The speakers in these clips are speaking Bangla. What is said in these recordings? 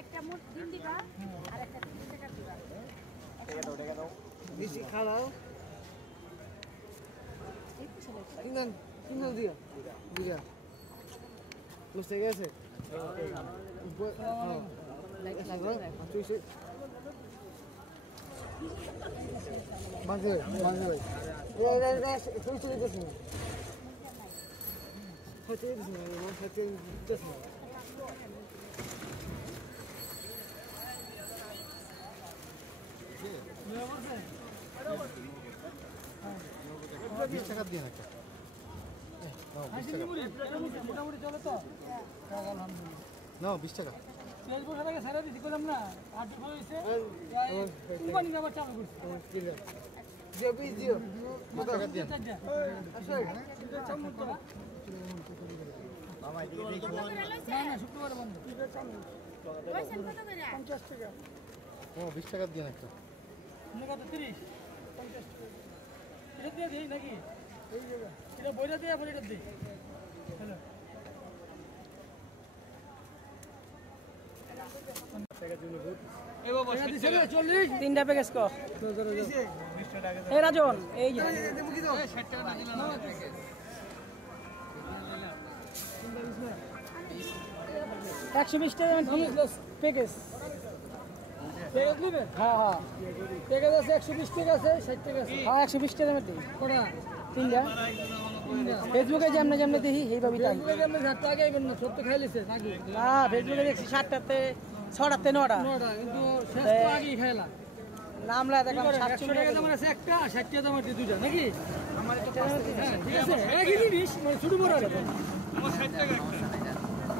একটা মোট দিন দিবা আর একটা 30 টাকা দিবা। টাকা দাও বেশি খাড়াও কিনা দিয়া দিয়া বুঝতে গেছে বাজে বাজে চলছে দিতেছে না হচ্ছে দিতেছে না হচ্ছে দিতেছে না 20 টাকা দিয়ে একটা মোটামুটি চলে তো নাও 20 টাকা ফেসবুক থেকে সারা দিতে করলাম না 8 হয়েছে কোম্পানি আবার চালু করছে জিও পিস জিও কত টাকা দিয়ে আচ্ছা মামা এদিকে দেখো না না শুক্রবার বন্ধ পয়সা কত করে 50 টাকা ও 20 টাকা দিয়ে একটা কত 30 50 টাকা এটা দিয়ে দেই নাকি এই জায়গা এটা বইটা দিয়ে আবার এটা দেই হ্যালো তিনটা প্যাকেজ কো এই রাজন এই যে 120 টাকা প্যাকেজ প্যাকেজ নেবেন হ্যাঁ হ্যাঁ প্যাকেজ আছে 120 টাকা আছে 60 টাকা আছে হ্যাঁ 120 টাকা মধ্যে কোনা তিনটা ফেসবুকে যেমন যেমন দেখি এইভাবে ফেসবুকে যেমন 60 টাকা আইবেন না সত্য খাইলেছে নাকি না ফেসবুকে দেখছি 60টাতে 6টাতে 9টা কিন্তু শেষ তো আগেই খাইলা নামলা দেখো 700 টাকা দাম আছে একটা 60 টাকা দাম আছে দুইটা নাকি আমার এটা ঠিক আছে একই জিনিস মানে ছোট বড় আছে আমার 60 টাকা একটা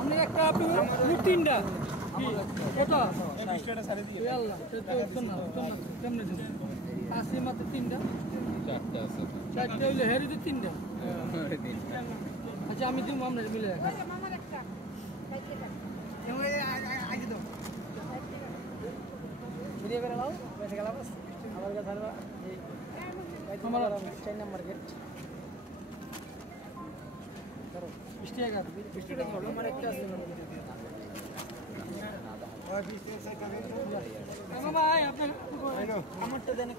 আপনি একটা আপনি তিনটা কত 20 টাকা ছাড়ে দিয়ে আল্লাহ তো না কেমনে দিন আছে মাত্র তিনটা চারটা আছে চারটা হইলে হেরিতে তিনটা আচ্ছা আমি তুমি আমরা মিলে রাখা মামার একটা বাইকে দাও আগে দাও ভিডিও করে নাও পয়সা গেল বাস আমার কাছে ধরবা এই আমার 4 নাম্বার গেট করো 20 টাকা 20 টাকা আমার একটা আছে আর 20 টাকা ভাই আপনার আমারটা দেন